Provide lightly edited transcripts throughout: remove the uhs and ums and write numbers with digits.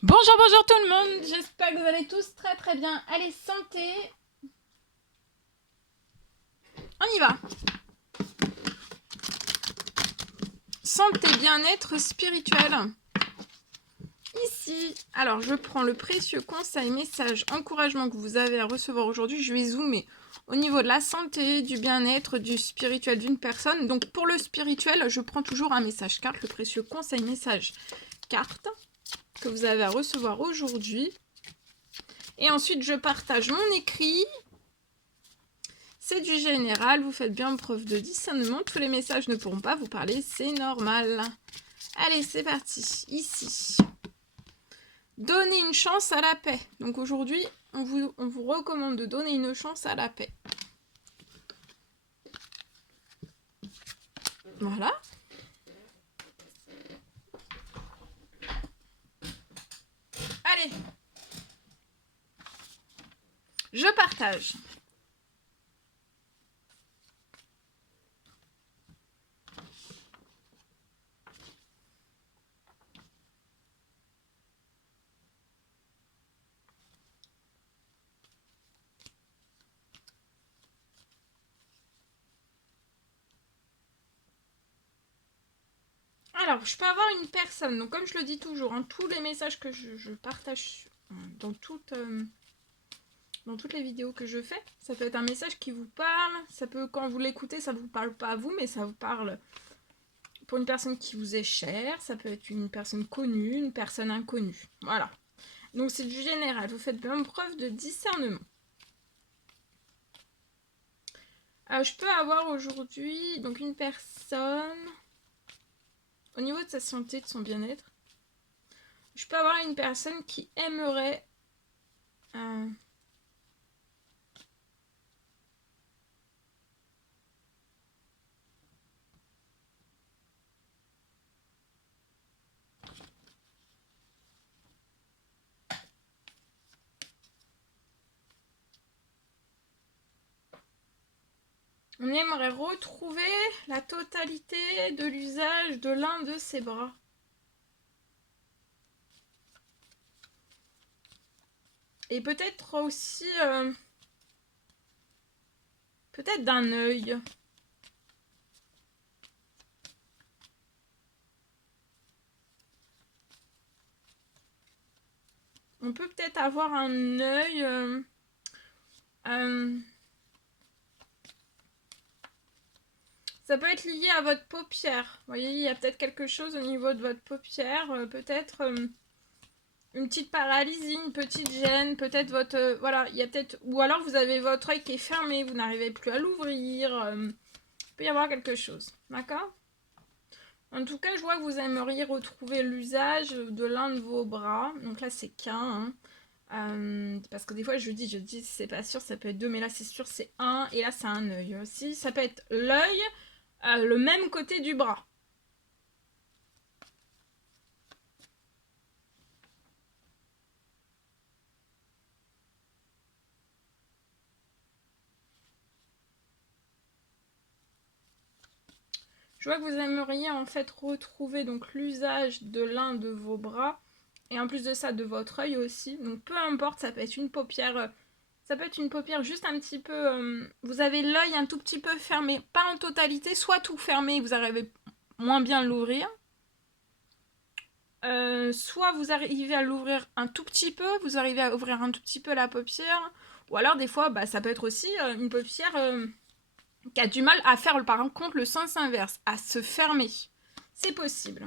Bonjour, bonjour tout le monde, j'espère que vous allez tous très très bien. Allez, santé, on y va. Santé, bien-être spirituel. Ici, alors je prends le précieux conseil, message, encouragement que vous avez à recevoir aujourd'hui. Je vais zoomer au niveau de la santé, du bien-être, du spirituel d'une personne. Donc pour le spirituel, je prends toujours un message carte, le précieux conseil, message, carte que vous avez à recevoir aujourd'hui. Et ensuite, je partage mon écrit. C'est du général, vous faites bien preuve de discernement, tous les messages ne pourront pas vous parler, c'est normal. Allez, c'est parti, ici. Donnez une chance à la paix. Donc aujourd'hui, on vous recommande de donner une chance à la paix. Voilà. Allez. Je partage. Alors, je peux avoir une personne, donc comme je le dis toujours, hein, tous les messages que je partage dans toutes les vidéos que je fais, ça peut être un message qui vous parle, ça peut, quand vous l'écoutez, ça ne vous parle pas à vous, mais ça vous parle pour une personne qui vous est chère, ça peut être une personne connue, une personne inconnue. Voilà. Donc c'est du général, vous faites bien preuve de discernement. Je peux avoir aujourd'hui donc une personne, au niveau de sa santé, de son bien-être, je peux avoir une personne qui aimerait on aimerait retrouver la totalité de l'usage de l'un de ses bras. Et peut-être aussi peut-être d'un œil. On peut peut-être avoir un œil ça peut être lié à votre paupière. Vous voyez, il y a peut-être quelque chose au niveau de votre paupière, peut-être une petite paralysie, une petite gêne, peut-être votre... voilà, il y a peut-être... Ou alors vous avez votre œil qui est fermé, vous n'arrivez plus à l'ouvrir. Il peut y avoir quelque chose, d'accord? En tout cas, je vois que vous aimeriez retrouver l'usage de l'un de vos bras. Donc là, c'est qu'un. Parce que des fois, je dis, c'est pas sûr, ça peut être deux, mais là, c'est sûr, c'est un. Et là, c'est un œil aussi. Ça peut être l'œil, le même côté du bras. Je vois que vous aimeriez en fait retrouver donc l'usage de l'un de vos bras et en plus de ça de votre œil aussi. Donc peu importe, ça peut être une paupière, ça peut être une paupière juste un petit peu. Vous avez l'œil un tout petit peu fermé, pas en totalité, soit tout fermé, vous arrivez moins bien à l'ouvrir. Soit vous arrivez à l'ouvrir un tout petit peu, vous arrivez à ouvrir un tout petit peu la paupière, ou alors des fois bah, ça peut être aussi une paupière qui a du mal à faire par contre le sens inverse, à se fermer. C'est possible.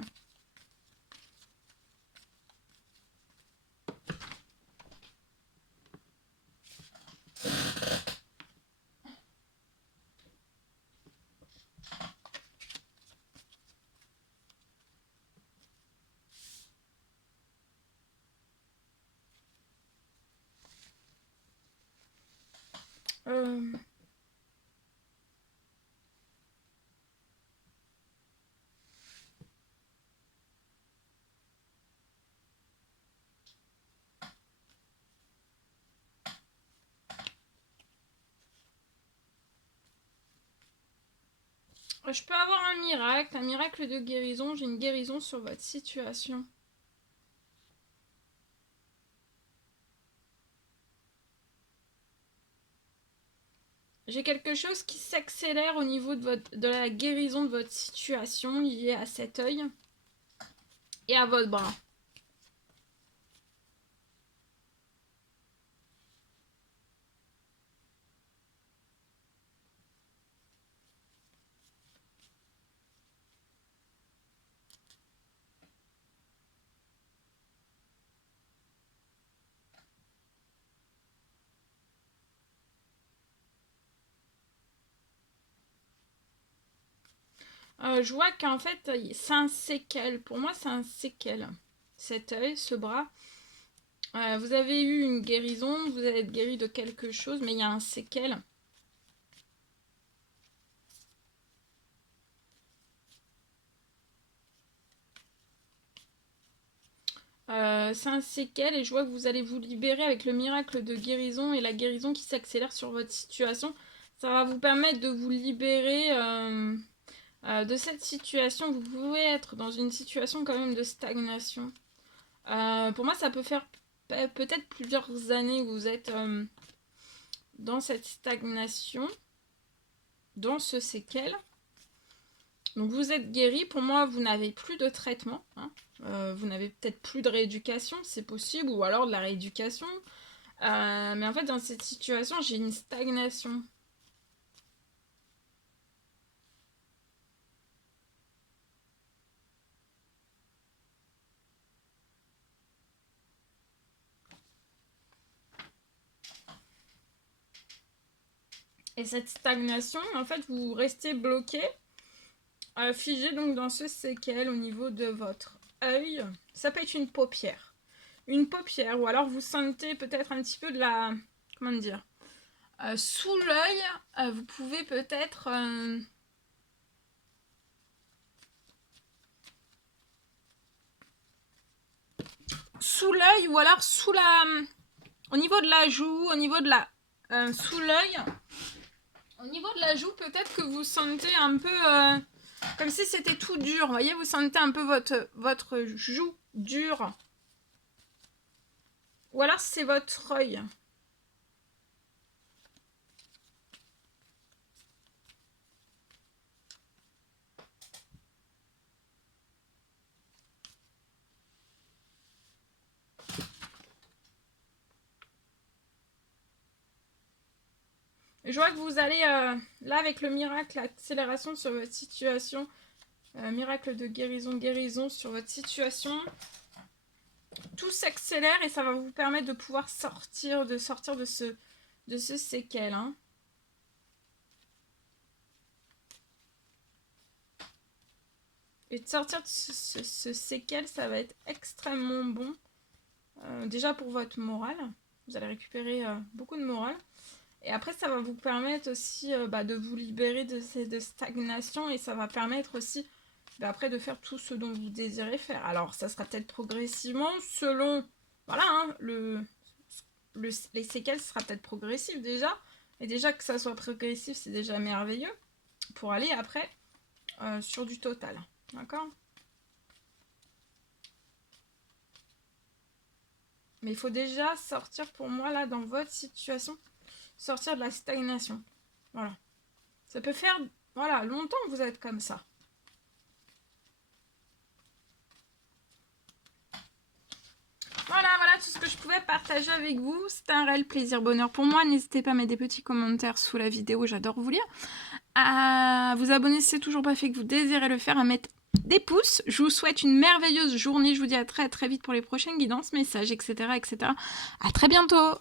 Euh... Je peux avoir un miracle de guérison, j'ai une guérison sur votre situation. J'ai quelque chose qui s'accélère au niveau de la guérison de votre situation liée à cet œil et à votre bras. Je vois qu'en fait, c'est un séquel. Pour moi, c'est un séquel. Cet œil, ce bras. Vous avez eu une guérison, vous allez être guéri de quelque chose, mais il y a un séquel. C'est un séquel et je vois que vous allez vous libérer avec le miracle de guérison et la guérison qui s'accélère sur votre situation. Ça va vous permettre de vous libérer de cette situation. Vous pouvez être dans une situation quand même de stagnation. Pour moi, ça peut faire peut-être plusieurs années où vous êtes dans cette stagnation, dans ce séquel. Donc vous êtes guéri. Pour moi, vous n'avez plus de traitement. Hein. Vous n'avez peut-être plus de rééducation, c'est possible, ou alors de la rééducation. Mais en fait, dans cette situation, j'ai une stagnation. Et cette stagnation, en fait, vous restez bloqué, figé donc dans ce séquel au niveau de votre œil. Ça peut être une paupière. Une paupière, ou alors vous sentez peut-être un petit peu de la... Comment dire sous l'œil, vous pouvez peut-être... sous l'œil, ou alors sous la... au niveau de la joue, au niveau de la... sous l'œil... Au niveau de la joue, peut-être que vous sentez un peu comme si c'était tout dur. Vous voyez, vous sentez un peu votre joue dure. Ou alors c'est votre œil. Je vois que vous allez, là, avec le miracle, l'accélération sur votre situation, miracle de guérison sur votre situation, tout s'accélère et ça va vous permettre de pouvoir sortir de ce séquel. Hein. Et de sortir de ce séquel, ça va être extrêmement bon. Déjà pour votre morale, vous allez récupérer beaucoup de morale. Et après, ça va vous permettre aussi de vous libérer de stagnation et ça va permettre aussi après de faire tout ce dont vous désirez faire. Alors, ça sera peut-être progressivement selon... Voilà, hein, les séquelles sera peut-être progressif déjà. Et déjà que ça soit progressif, c'est déjà merveilleux pour aller après sur du total. D'accord ? Mais il faut déjà sortir pour moi là dans votre situation, sortir de la stagnation. Voilà. Ça peut faire longtemps que vous êtes comme ça. Voilà tout ce que je pouvais partager avec vous. C'était un réel plaisir, bonheur pour moi. N'hésitez pas à mettre des petits commentaires sous la vidéo, j'adore vous lire. À vous abonner si c'est toujours pas fait, que vous désirez le faire, à mettre des pouces. Je vous souhaite une merveilleuse journée. Je vous dis à très vite pour les prochaines guidances, messages, etc. À très bientôt.